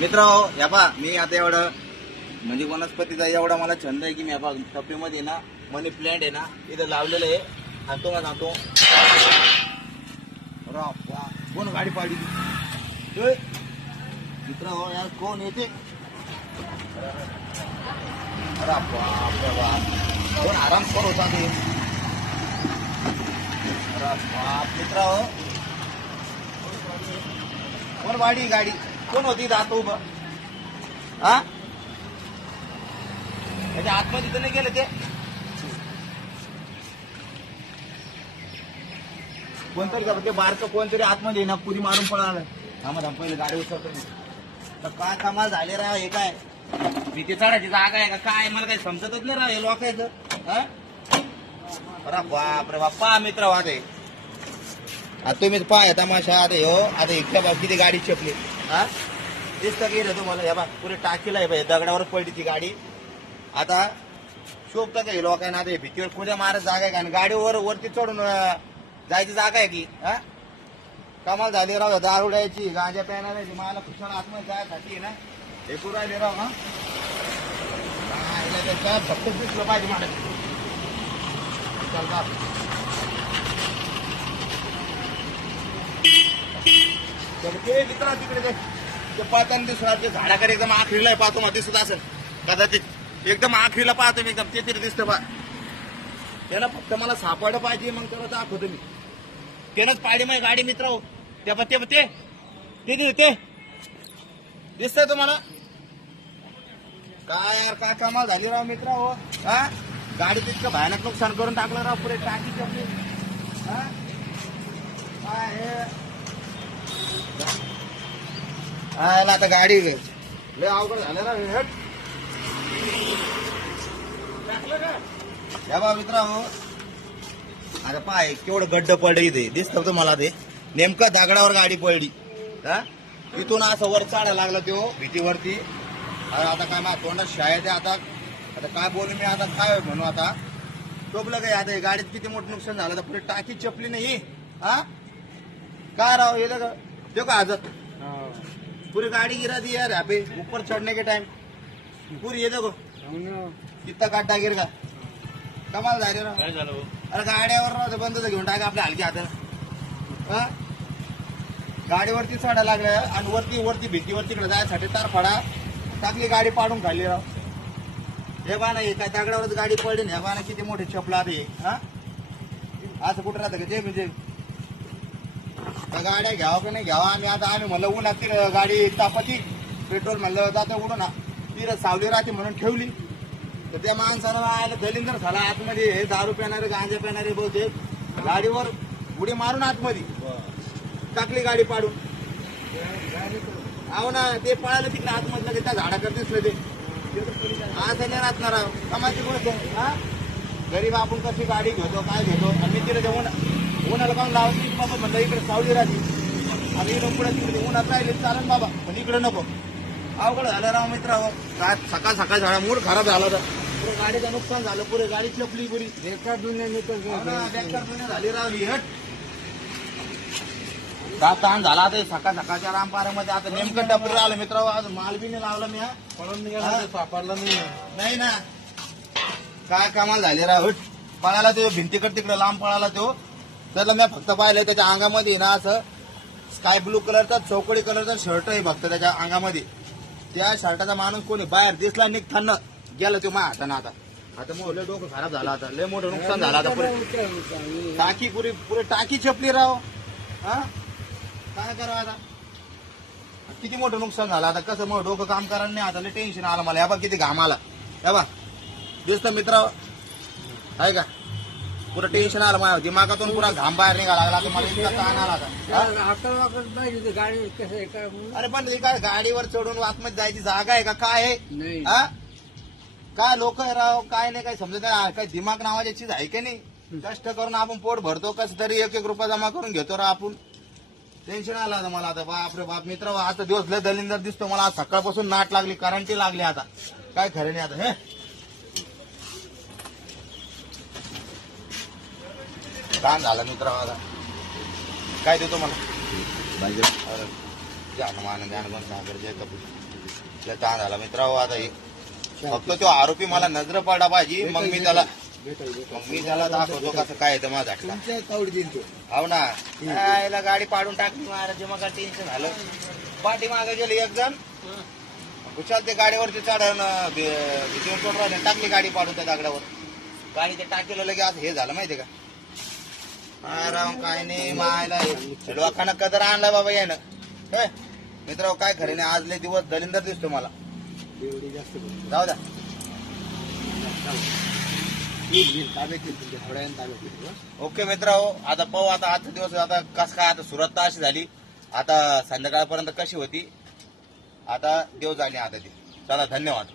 मित्र या पा मी आता एवढं म्हणजे वनस्पतीचा एवढा मला छंद आहे की मी बघ टप्प्यामध्ये ना मनी प्लांट आहे ना इथं लावलेलं आहे. सांगतो का सांगतो कोण गाडी पाडी मित्र हो यार कोण येते अरे बाप कोण आराम कर होता ते अरे बाप मित्र हो कोण वाडी गाडी कोण होती जातो उभं हा त्याच्या आतमध्ये तर नाही गेलं ते कोणतरी का ते बारचं कोणतरी आतमध्ये ना पुरी मारून पळालं थांबा थांब पहिले गाडी उचलतो तर काय कामाल झाले राव हे काय भीती चढायची जागा आहे का काय मला काही समजतच नाही राव हे लोकांचं हा अरे बाप रे बाप्पा मित्र वाटे आता तुम्हीच पाहा तमाशा आता हो आता इतक्या बाब किती गाडी चपली हा दिसतं गेलं तुम्हाला या बा पुरे टाकीला आहे दगडावरच पडली ती गाडी आता शोभतं का हे लोकांना आता भीतीवर कुठे मारत जागा आहे का आणि गाडीवर वरती चढून जायची जागा आहे की हा कमाल झाली राव दारुड्याची गांजा प्यायची मला खुशाल आतमध्ये जायसाठी ना हे करू राहिले राव हा त्याच्या फक्त दिसलं पाहिजे मला चल ते मित्रा तिकडे ते पळताना दिसणार ते झाडाकडे एकदम आखरीला पाहतो मग दिसत असेल कदाचित एकदम आखरीला पाहतो मी एकदम ते तरी दिसतं बा त्याला फक्त मला सापडलं पाहिजे मग त्याला दाखवतो मी त्यानंच पाडी माझी गाडी मित्र हो ते दिसतंय तुम्हाला काय यार काय कामाल झाली राव मित्र हो हा गाडी तितकं भयानक नुकसान करून टाकलं राव पुरे टाकी चपली हा काय हे आता गाडी लय अवघड झालं ना हट या बा मित्र हो आता पाय केवढं गड्ड पडलं इथे दिसतं तुम्हाला ते नेमकं दगडावर गाडी पडली हा तिथून असं वर चढायला लागला तो भीतीवरती आता काय माझ्या तोंडात शाळेत आता आता काय बोलू मी आता काय म्हणू आता टोपलं काय आता गाडीत किती मोठं नुकसान झालं तर पुढे टाकी चपली नाही हा काय राव ये देखो का आजत पूरी गाड़ी गिरा दी यार यहाँ पे ऊपर चढ़ने के टाइम पूरी ये देखो कितना काटा गिर का कमाल झाले ना अरे गाड्यावर बंद घेऊन टाका आपल्या हलकी हाताला गाडीवरती चढा लागल्या आणि वरती भीतीवर तिकडे जायसाठी तार फडा टाकली गाडी पाडून खाली राव हे बा नाही काय दगडावरच गाडी पडली ना हे बा किती मोठे चपला ते हा असं कुठं राहतं का ते म्हणजे गाड्या घ्यावा का नाही घ्यावा आम्ही म्हणलं उन्हात गाडी तापती पेट्रोल म्हणलं जातं उडून ती सावली राहते म्हणून ठेवली तर त्या माणसाला आयला दलिंदर झाला आतमध्ये हे दारू पिणारे गांजा पिणारे बहुतेक गाडीवर उडी मारून आतमध्ये टाकली गाडी पाडून अहो ना ते पळालं तिकडे आतमधलं त्या झाडाकडे दिसलं ते असं नाही राहणार कमाची गोष्ट हा गरीब आपण कशी गाडी घेतो काय घेतो आणि तिकडे जाऊन उन्हाला काऊन लावत बाबा म्हणलं इकडे सावली राहते आणि इकडे पुढे तिकडे उन्हात राहिले चालन बाबा पण इकडे नको अवघड झालं राव मित्र काय सकाळ झाला मूड खराब झाला होता पुरे गाडीचं नुकसान झालं पुरे गाडी चपली पुरी बेकार दुनिया झाली राव ही हट ताण झाला आता सकाळच्या रामपारामध्ये आता नेमकं टपरी आलं मित्र आज माल बी नाही लावला मी हा पळून सापडला नाही ना काय कामाला झाले राव हट पळाला तो भिंतीकडे तिकडे लांब पळाला तो त्याला मी फक्त पाहिलंय त्याच्या अंगामध्ये ना असं स्काय ब्लू कलरचा चौकडी कलरचा शर्ट आहे फक्त त्याच्या अंगामध्ये त्या शर्टाचा माणूस कोणी बाहेर दिसला निघताना गेला तो माझ्या हातानं आता मग लय डोकं खराब झाला आता लय मोठं नुकसान झालं आता पुरे टाकी पुरे टाकी चपली राव हा काय करावं आता किती मोठं नुकसान झालं आता कसं मग डोकं काम करायला नाही आता लय टेन्शन आलं मला या बा किती घाम आला या बा दिसतं मित्र आहे का पुरं टेन्शन आलं माझ्या दिमागातून पुरा घाम बाहेर निघाला लागला तर मला इतका ताण आला अरे पण काय गाडीवर चढून आतमध्ये जायची जागा आहे का काय आहे हा काय लोक राव काय नाही काय समजत नाही काय दिमाग नावाची चीज आहे की नाही कष्ट करून आपण पोट भरतो कसं तरी एक रुपया जमा करून घेतो राव आपण टेन्शन आलं आता मला आता बापरे बाप मित्र आता दिवस लय दलिंदर दिसतो मला आज सकाळपासून नाट लागली करंटी लागली आता काय खरं नाही आता हे काम झालं मित्र माझा काय देतो मला आनंद पण सागर जय कपूर ताण झाला मित्रांनो. आता हे फक्त तो आरोपी मला नजर पडला पाहिजे, मग मी त्याला दाखवतो कसं काय येतं माझा. हो ना, याला गाडी पाडून टाकली महाराज, मग टेन्शन झालं. पाठी मागे गेली एक जण कुशाल ते गाडीवरती चढण भीतीवर चढ राहिले, टाकली गाडी पाडून त्या दगडावर. गाडी ते टाकेलं लगे आज हे झालं माहितीये का. काय नाही मायला लोकांना कदर आणला बाबा यानं. होय मित्र काय खरे नाही, आज लय दिवस दलिंदर दिसतो मला. जाऊ द्या ओके मित्र. आता पाहू आता आजचा दिवस आता कस काय. आता सुरुवात तर अशी झाली, आता संध्याकाळपर्यंत कशी होती आता देव जाणे. आता ती चला धन्यवाद.